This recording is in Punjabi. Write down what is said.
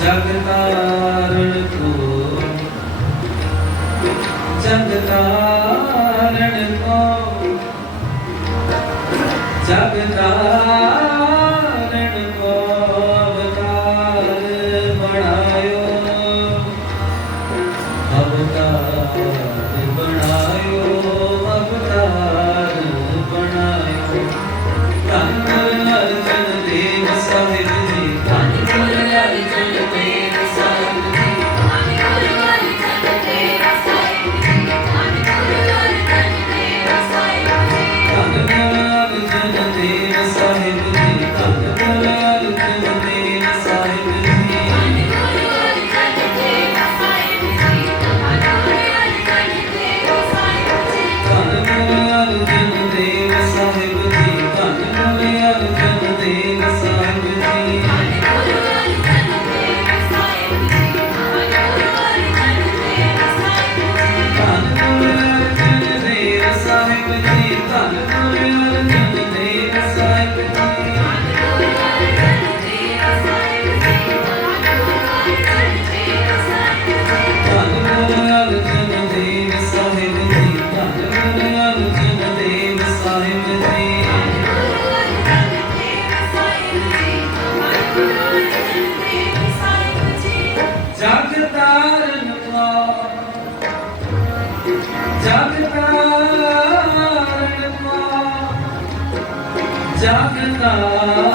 ਜਗਤਾਰਨ ਕੋ ਜਗਤਾਰਨ ਕੋ ਜਗਤਾਰਨ Thank you. ਜਗ ਤਾਰਨ ਮਾ ਜਗ ਤਾਰਨ